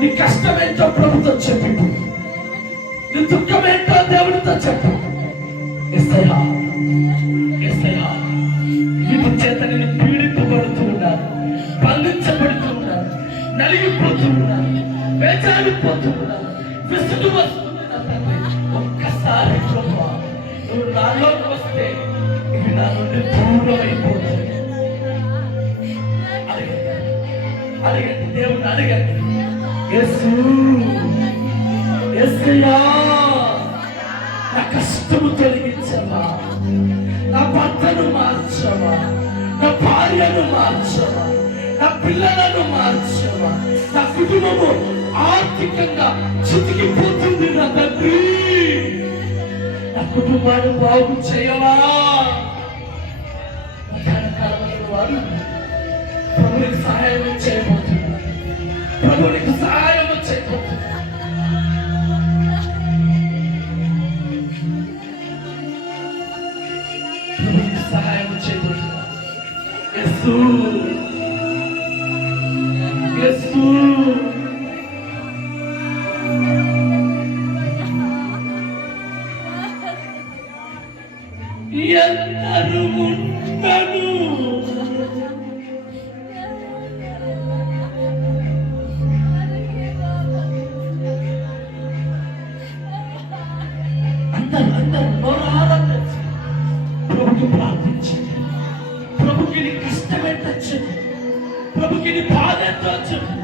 నీ కష్టం ఏంటో ప్రభుతో చెప్పి నీ దుఃఖం ఏంటో దేవుడితో చెప్పు ఎస్ఐయా ఎస్ఐయా ఉన్నాను నలిగిపోతూ ఉన్నాను విసుగు వస్తుంది నా తండ్రి. ఒక్కసారి ప్రభా నువ్వు నాలోకి వస్తే ఇవి నా నుండి దూరం అయిపోతుంది అడగండి దేవుని అడగండి. యేసు యేసయ్యా నా కష్టము తొలగించవా నా భర్తను మార్చవా నా భార్యను మార్చవా నా పిల్లలను మార్చవా? నా కుటుంబము ఆర్థికంగా చితికిపోతుంది నా తండ్రి. నా కుటుంబాన్ని బాగు చేయవా? వారు సహాయం చేయబోతున్నారు ఎందరు ఉండను అందరూ అందరూ నోరారా ప్రభుకి ప్రార్థించండి ప్రభుకి నీ కష్టం ప్రభుకి నీ బాధ ఎంత వచ్చింది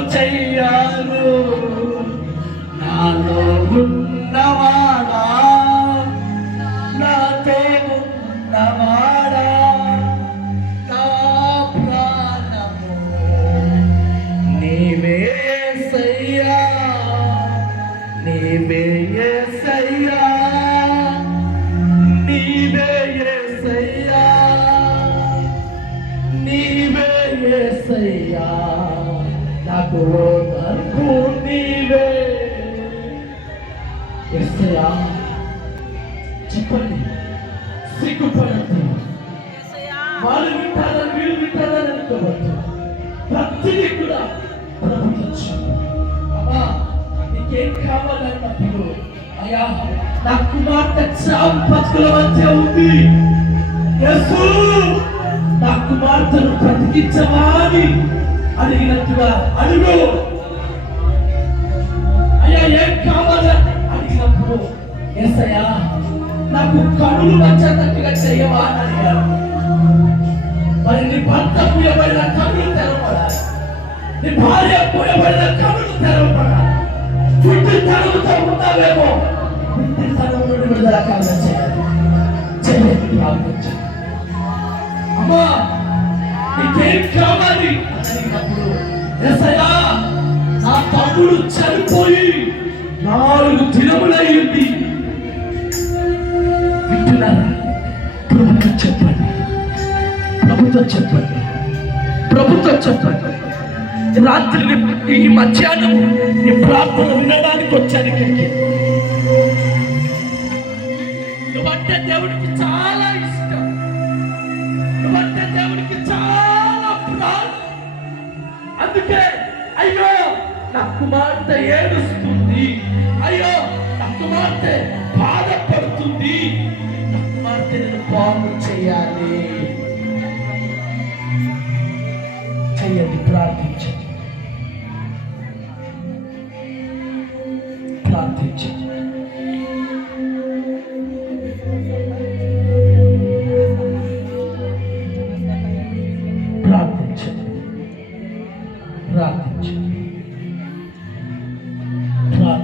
చెయ్యారు. నాలో ఉన్నవాడా? నాతో ఉన్నవాడా? నా ప్రాణము నీవే సయ్యా. నీవే సయ్యా. చెప్పండి. సిగ్గుపడద్దు. వాళ్ళు వింటారని వీళ్ళు వింటారని అనుకోవద్దు. ప్రతిదీ కూడా ప్రభుత్వచ్చు అమ్మా నీకేం కావాలన్నప్పుడు అయ్యా నా కుమార్తె చావు బతుకుల మధ్య ఉంది. యేసు నా కుమార్తెను బ్రతికించవా అని అడిగినట్టుగా అడుగు. అయ్యా ఏం కావాలని అడిగినప్పుడు ఎస్ఐయా నాకు కనులు వచ్చేటట్టుగా చేయవా అని అడిగారు. మరి నీ భర్త పూయబడిన కనులు తెరవబడాలి. నీ భార్య పూయబడిన కనులు తెరవబడాలి. గుడ్డితనంతో ఉన్నావేమో గుడ్డితనం నుండి విడుదల కాలం చేయాలి. చేయండి అమ్మా నీకేం కావాలి? చేసినప్పుడు. ఎసయా నా తమ్ముడు చనిపోయి నాలుగు దినములయ్యింది వింటున్నారా? ప్రభుత్వం చెప్పండి. ప్రభుత్వం చెప్పండి. ప్రభుత్వం చెప్పండి. రాత్రి ఈ మధ్యాహ్నం నీ ప్రార్థన వినడానికి వచ్చాను ఇక్కడికి. నువ్వంటే దేవుడికి ఏడుస్తుంది. అయ్యో నా బాధపడుతుంది. నా కుమార్తె నేను బాగు చేయాలి. చెయ్యండి ప్రార్థించండి. ప్రార్థించండి.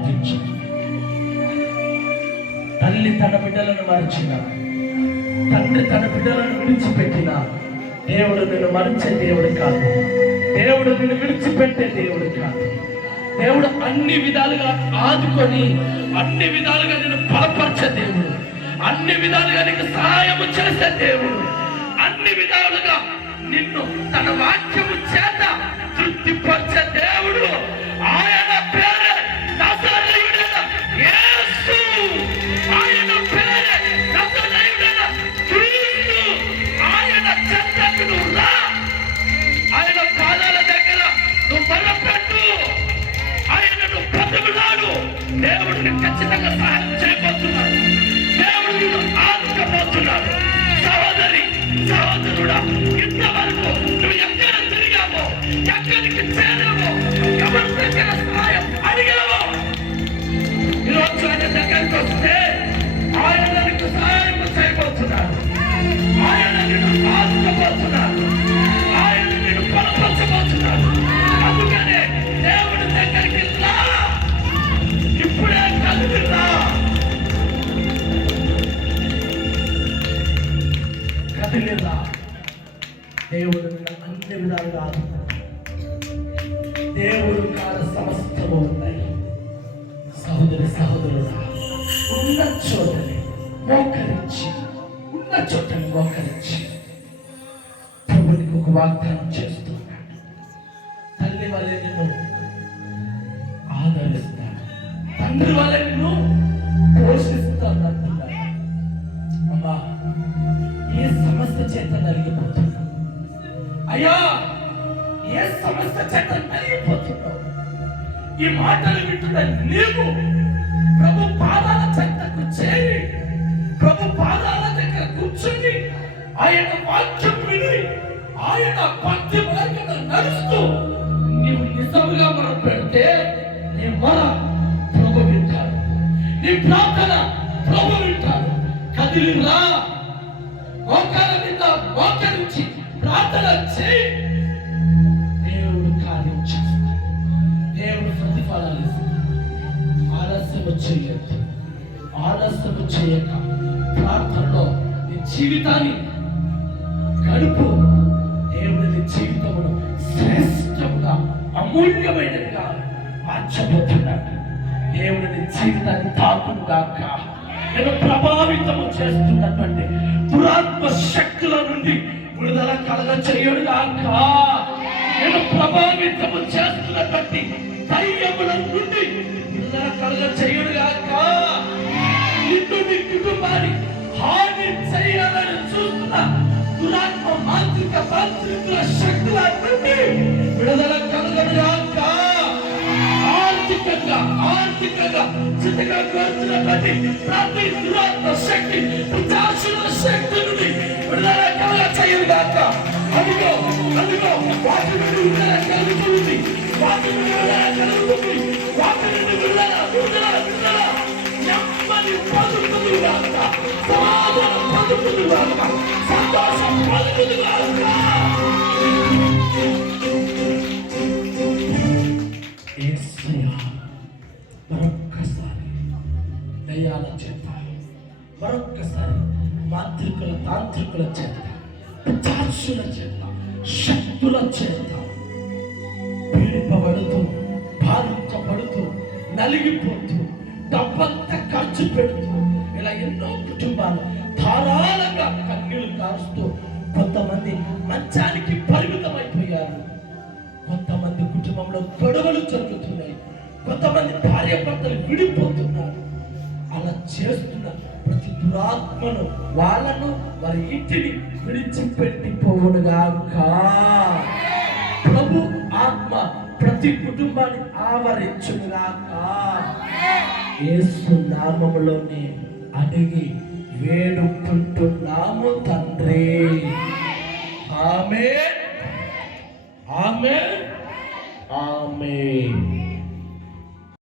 ప్రార్థించండి తల్లి తన బిడ్డలను మరిచిన తండ్రి తన బిడ్డలను విడిచిపెట్టిన దేవుడు నిన్ను మరిచే దేవుడు కాదు. దేవుడు నిన్ను విడిచిపెట్టే దేవుడు కాదు. దేవుడు అన్ని విధాలుగా ఆదుకొని అన్ని విధాలుగా నిన్ను బలపరిచే దేవుడు. అన్ని విధాలుగా నీకు సహాయం చేసే దేవుడు. అన్ని విధాలుగా నిన్ను తన వాక్యము చేత తృప్తిపరిచే దేవుడు. ఎక్కడికి చేరము ఎవరి దగ్గర సహాయం అడిగావో ఈరోజు ఆయన దగ్గరికి వస్తే ఆయన దానికి సహాయం చేయబోతున్నారు ఆయన నేను ఆదుకోబోతున్నాడు ఆయన నేను బలపరచబోతున్నాడు అందుకనే దేవుడి దగ్గరికి రా ఇప్పుడే కలిపి రా కదిలిరా దేవుడు అన్ని విధాలుగా ఆదుకుంటాడు. మోకరించి ఉన్న చోటని మోకరించి ప్రభునికి ఒక వాగ్దానం చేస్తున్నాడు. తల్లి వల్లే నిన్ను ఆదరిస్తాడు తండ్రి వల్లే నిన్ను పోషిస్తాడు అంటున్నాడు అమ్మా ఏ సమస్య చేత నలిగిపోతున్నావు? అయ్యా ఏ సమస్య చేత నలిగిపోతున్నావు? ఈ మాటలు వింటున్న నీవు ప్రభు పాదాల చెంతకు చేరి వాక్యం విని ఆయన భక్తి మార్గంలో నడుస్తూ నీవు నిజముగా మనం పెడితే నీ మొర ప్రభు వింటాడు. నీ ప్రార్థన ప్రభు వింటాడు. కదిలి రా. మోకాల మీద మోకరించి ప్రార్థన చేయి. దేవుడు కార్యం చేస్తాడు. దేవుడు ప్రతిఫలాలు ఇస్తాడు. ఆలస్యము చేయొద్దు. ఆలస్యము చేయక ప్రార్థనలో నీ జీవితాన్ని నడుపు దేవుని జీవితంలో శ్రేష్టముగా అమూల్యమైనదిగా మార్చబోతున్నాడు దేవుని నీ జీవితాన్ని తాకునుగాక. నేను ప్రభావితము చేస్తున్నటువంటి దురాత్మ శక్తుల నుండి విడుదల కలగ చేయడు గాక నేను ప్రభావితము చేస్తున్నటువంటి దయ్యముల నుండి విడుదల కలగ చేయడు గాక నిన్ను నీ కుటుంబాన్ని హాని చేయాలని చూస్తున్నా దురాత్మ మాంత్రిక మాంత్రికుల శక్తుల నుండి విడుదల కలగడు గాక ఆర్థికంగా ఆర్థికంగా చిత్తగా కోరుతున్నటువంటి ప్రతి దురాత్మ శక్తి పిశాచుల శక్తి నుండి విడుదల కలగ చేయడు గాక అదిగో అదిగో వాటి నుండి విడుదల కలుగుతుంది వాటి నుండి విడుదల కలుగుతుంది వాటి నుండి విడుదల విడుదల విడుదల నెమ్మది పలుకుతుంది గాక సమాధానం పలుకుతుంది గాక సంతోషం పలుకుతుంది గాక మరొక్కసారి దయ్యాల చేత మరొక్కసారి మాంత్రికుల తాంత్రికుల చేత పిశాచుల చేత శక్తుల చేత పీడిపబడుతూ బాధించబడుతూ నలిగిపోతూ డబ్బంతా ఖర్చు పెడుతూ ఇలా ఎన్నో కుటుంబాలు ధారాళంగా కన్నీళ్ళు కారుస్తూ కొంతమంది మంచానికి పరిమితమైపోయారు. కొంతమంది కుటుంబంలో గొడవలు జరుగుతున్నాయి. కొంతమంది భార్య భర్తలు విడిపోతున్నారు. అలా చేస్తున్న ప్రతి దురాత్మను వాళ్ళను వారి ఇంటిని విడిచిపెట్టి పోవునుగాక ప్రభు ఆత్మ ప్రతి కుటుంబాన్ని ఆవరించునుగాక యేసు నామములోనే అడిగి వేడుకుంటున్నాము తండ్రి. ఆమె ఆమె ఆమె